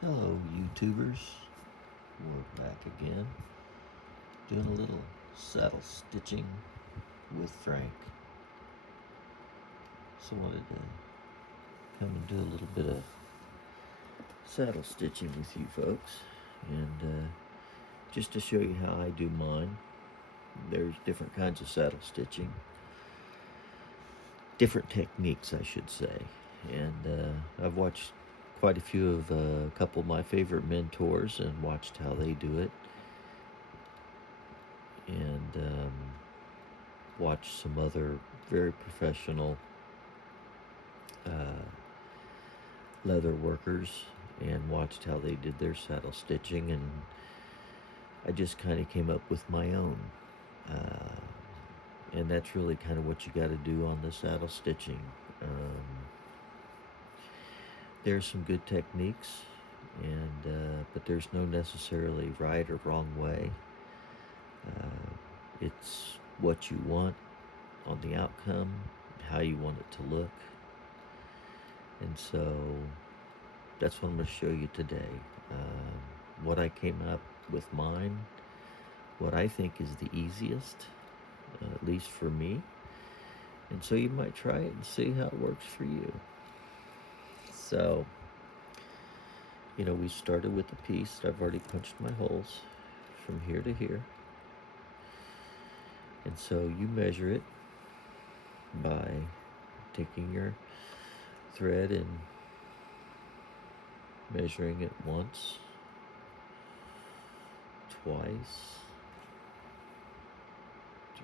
Hello, YouTubers. We're back again, doing a little saddle stitching with Frank. So I wanted to come and do a little bit of saddle stitching with you folks, and just to show you how I do mine. There's different kinds of saddle stitching, different techniques, I should say, and I've watched quite a few of a couple of my favorite mentors and watched how they do it, and watched some other very professional uh, leather workers and watched how they did their saddle stitching, and I just kind of came up with my own. Uh, and that's really kind of what you got to do on the saddle stitching. There's some good techniques, and but there's no necessarily right or wrong way. It's what you want on the outcome, how you want it to look, and so that's what I'm going to show you today. What I came up with mine, what I think is the easiest, at least for me. And so you might try it and see how it works for you. So, we started with a piece. I've already punched my holes from here to here. And so you measure it by taking your thread and measuring it once, twice,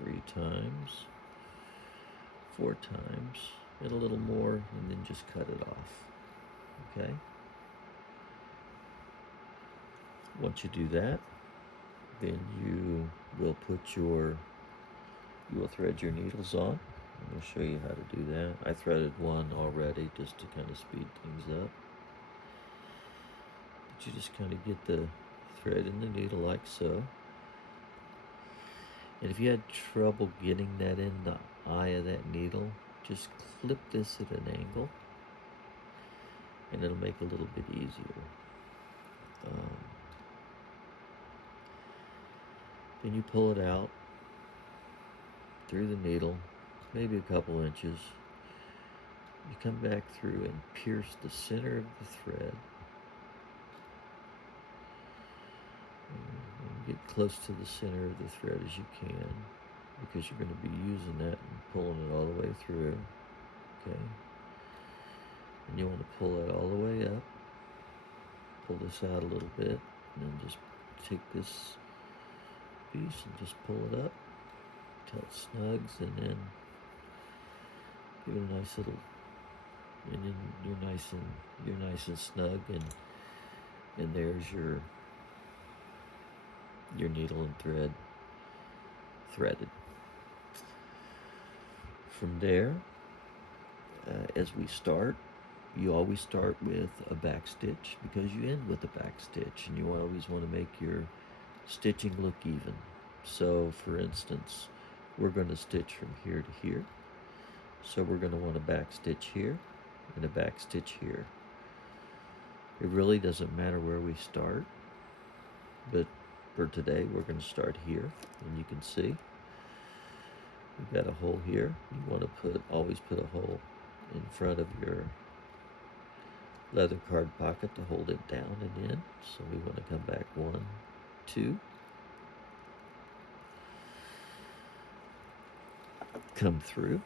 3 times, 4 times, and a little more, and then just cut it off. Okay? Once you do that, then you will thread your needles on. I'm going to show you how to do that. I threaded one already just to kind of speed things up. But you just kind of get the thread in the needle like so. And if you had trouble getting that in the eye of that needle, just clip this at an angle and it'll make it a little bit easier. Then you pull it out through the needle, maybe a couple inches. You come back through and pierce the center of the thread. And get close to the center of the thread as you can, because you're going to be using that and pulling it all the way through. Okay? And you want to pull it all the way up. Pull this out a little bit, and then just take this piece and just pull it up till it snugs, and then give it a nice little, and then you're nice and snug, and there's your needle and thread threaded. From there, as we start, you always start with a back stitch because you end with a back stitch, and you always want to make your stitching look even. So for instance, we're going to stitch from here to here, so we're going to want a back stitch here and a back stitch here. It really doesn't matter where we start, but for today we're going to start here, and you can see we've got a hole here. You want to always put a hole in front of your leather card pocket to hold it down and in. So we want to come back 1, 2, come through.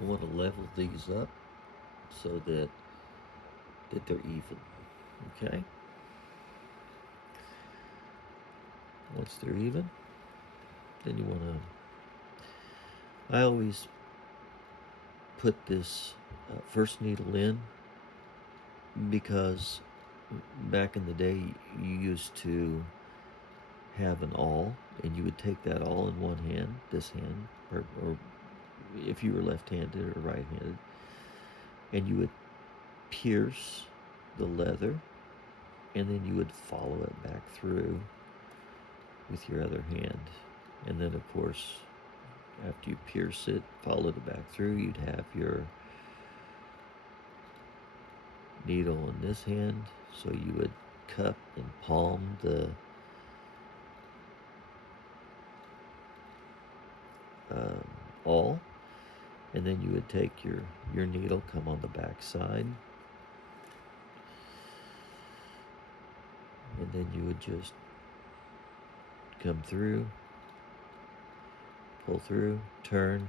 We want to level these up so that they're even. Okay? Once they're even, then you want to, I always put this first needle in, because back in the day you used to have an awl, and you would take that awl in one hand, this hand, or if you were left-handed or right-handed, and you would pierce the leather, and then you would follow it back through with your other hand. And then of course, after you pierce it, followed it back through, you'd have your needle in this hand, so you would cup and palm the um, awl, and then you would take your needle, come on the back side, and then you would just come through, pull through, turn,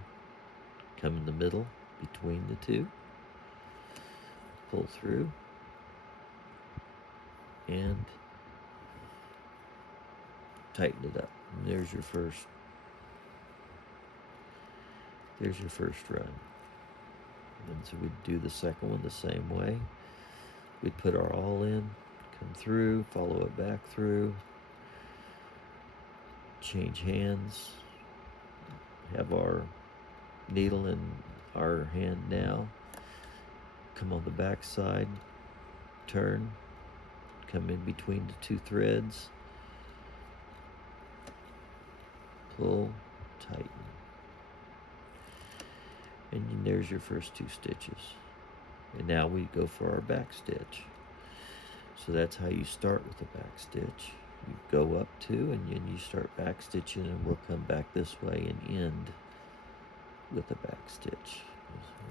come in the middle between the two, pull through, and tighten it up. And there's your first run. And so we'd do the second one the same way. We'd put our awl in, come through, follow it back through, change hands, have our needle in our hand now, come on the back side, turn, come in between the two threads, pull, tighten. And there's your first two stitches. And now we go for our back stitch. So that's how you start with the back stitch. You go up two, and then you start back stitching, and we'll come back this way and end with a back stitch,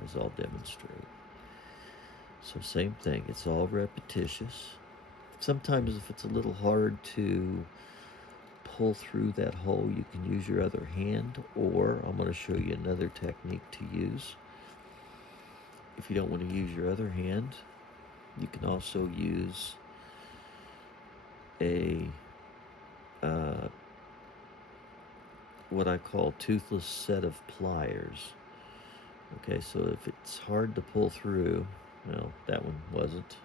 as I'll demonstrate. So same thing, it's all repetitious. Sometimes if it's a little hard to pull through that hole, you can use your other hand, or I'm going to show you another technique to use. If you don't want to use your other hand, you can also use a what I call toothless set of pliers. Okay, so if it's hard to pull through, well, that one wasn't,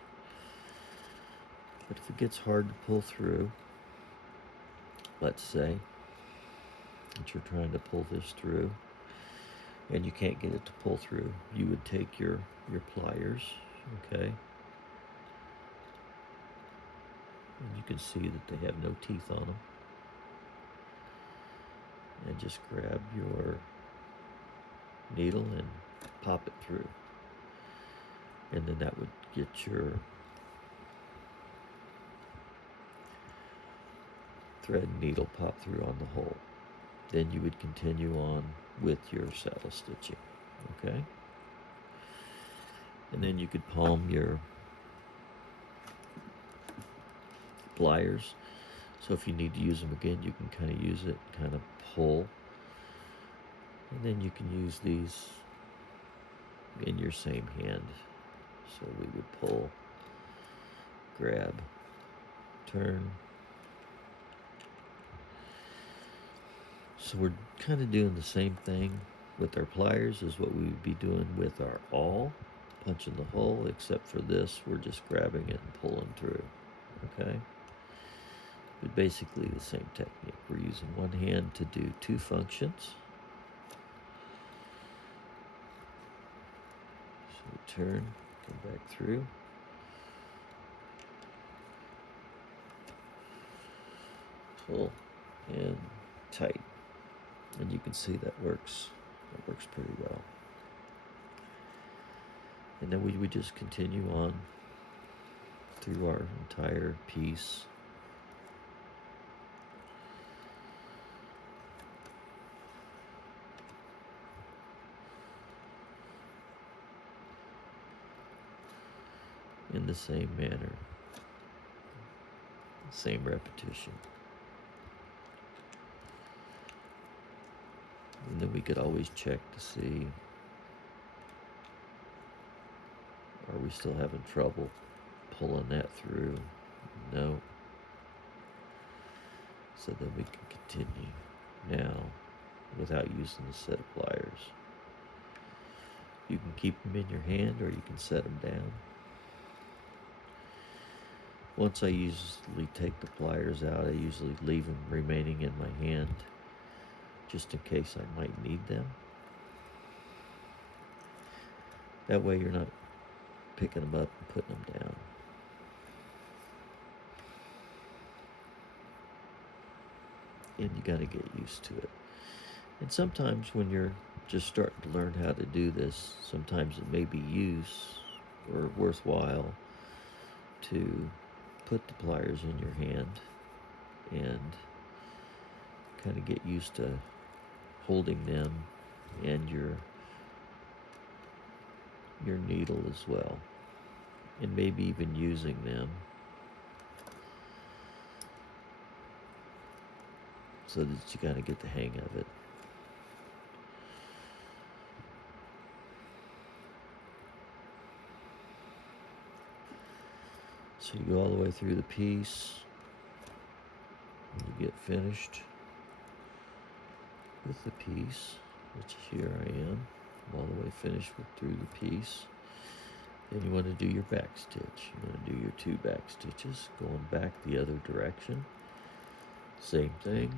but if it gets hard to pull through, let's say that you're trying to pull this through and you can't get it to pull through, you would take your pliers, okay, and you can see that they have no teeth on them, and just grab your needle and pop it through, and then that would get your thread and needle pop through on the hole. Then you would continue on with your saddle stitching, okay? And then you could palm your pliers. So if you need to use them again, you can kind of use it, kind of pull. And then you can use these in your same hand. So we would pull, grab, turn. So we're kind of doing the same thing with our pliers as what we would be doing with our awl, punching the hole, except for this, we're just grabbing it and pulling through, okay? But basically the same technique. We're using one hand to do two functions. So turn, come back through. Pull and tight. And you can see that works. That works pretty well. And then we would just continue on through our entire piece. In the same manner, same repetition. And then we could always check to see, are we still having trouble pulling that through? No. So then we can continue now without using the set of pliers. You can keep them in your hand, or you can set them down. Once I usually take the pliers out, I usually leave them remaining in my hand just in case I might need them. That way you're not picking them up and putting them down. And you got to get used to it. And sometimes when you're just starting to learn how to do this, sometimes it may be use or worthwhile to put the pliers in your hand and kind of get used to holding them and your needle as well, and maybe even using them so that you kind of get the hang of it. So you go all the way through the piece, and you get finished with the piece, which here I am. I'm all the way finished through the piece. Then you want to do your back stitch. You want to do your 2 back stitches, going back the other direction. Same thing.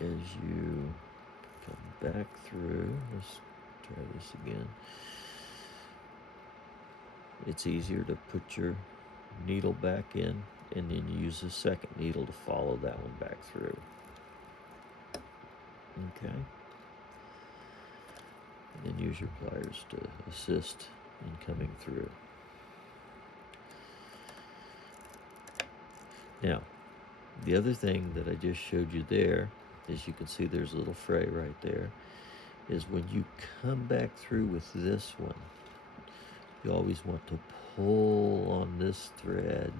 As you come back through, let's try this again. It's easier to put your needle back in and then use the second needle to follow that one back through. Okay. And then use your pliers to assist in coming through. Now, the other thing that I just showed you there, as you can see there's a little fray right there, is when you come back through with this one, you always want to pull on this thread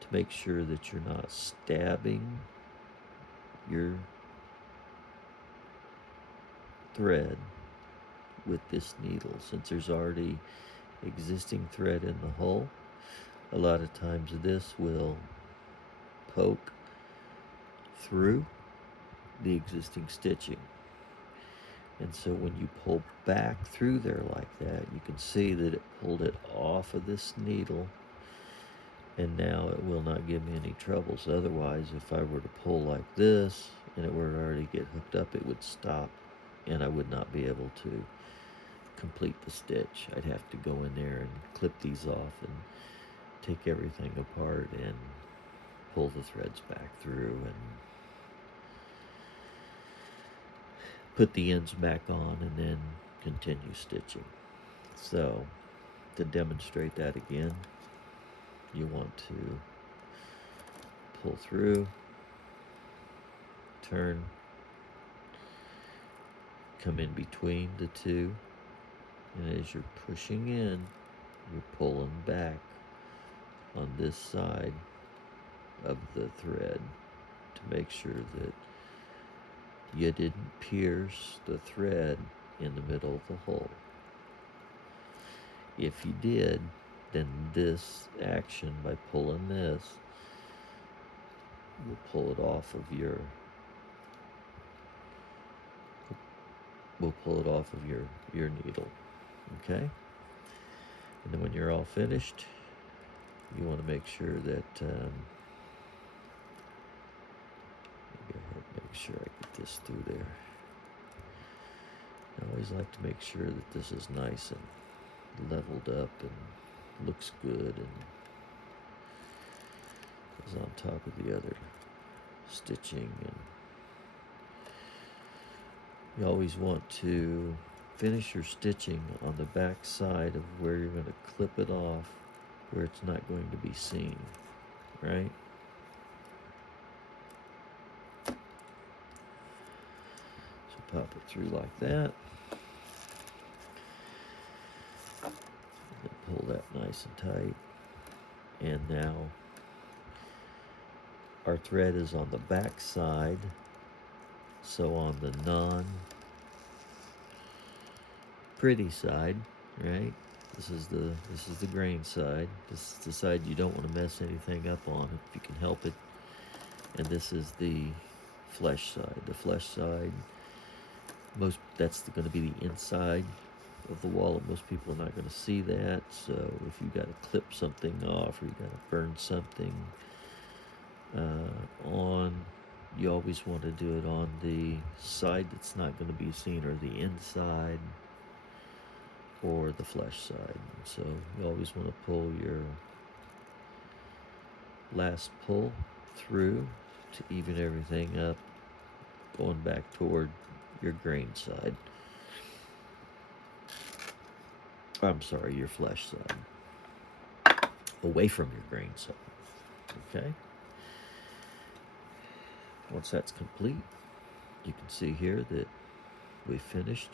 to make sure that you're not stabbing your thread with this needle. Since there's already existing thread in the hole, a lot of times this will poke through the existing stitching. And so when you pull back through there like that, you can see that it pulled it off of this needle, and now it will not give me any troubles. Otherwise, if I were to pull like this and it were to already get hooked up, it would stop and I would not be able to complete the stitch. I'd have to go in there and clip these off and take everything apart and pull the threads back through and put the ends back on and then continue stitching. So to demonstrate that again, you want to pull through, turn, come in between the two, and as you're pushing in, you're pulling back on this side of the thread to make sure that you didn't pierce the thread in the middle of the hole. If you did, then this action, by pulling this, will pull it off of your needle. Okay? And then when you're all finished, you want to make sure that go ahead and make sure I get this through there. I always like to make sure that this is nice and leveled up and looks good and is on top of the other stitching. And you always want to finish your stitching on the back side of where you're going to clip it off, where it's not going to be seen, right? So pop it through like that. And pull that nice and tight. And now our thread is on the back side, so on the non-pretty side, right? This is the grain side. This is the side you don't want to mess anything up on if you can help it. And this is the flesh side. The flesh side, that's going to be the inside of the wallet. Most people are not going to see that. So if you got to clip something off or you got to burn something on, you always want to do it on the side that's not going to be seen, or the inside or the flesh side. So you always want to pull your last pull through to even everything up, going back toward your grain side. I'm sorry, your flesh side, away from your grain side. Okay? Once that's complete, you can see here that we finished.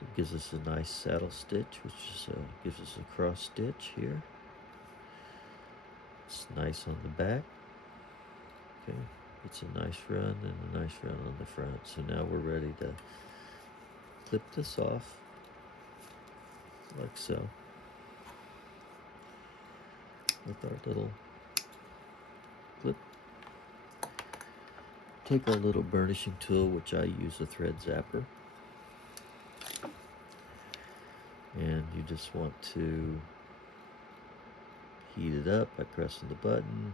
It gives us a nice saddle stitch, which is, gives us a cross stitch here. It's nice on the back. Okay, it's a nice run and a nice run on the front. So now we're ready to clip this off like so with our little clip. Take our little burnishing tool, which I use a thread zapper, and you just want to heat it up by pressing the button,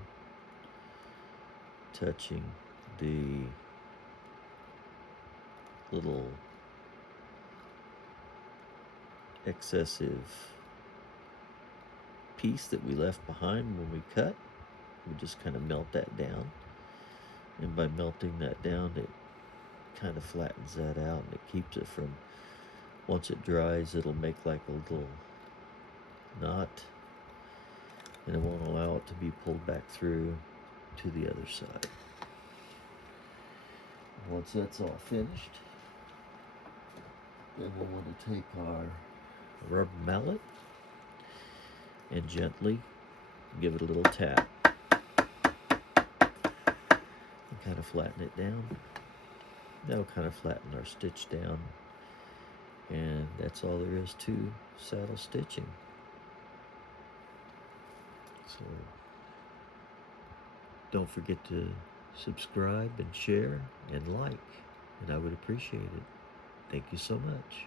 touching the little excessive piece that we left behind when we cut. We just kind of melt that down, and by melting that down, it kind of flattens that out, and it keeps it from, once it dries, it'll make like a little knot, and it won't allow it to be pulled back through to the other side. Once that's all finished, then we'll want to take our rubber mallet and gently give it a little tap and kind of flatten it down. That'll kind of flatten our stitch down, and that's all there is to saddle stitching. So don't forget to subscribe and share and like, and I would appreciate it. Thank you so much.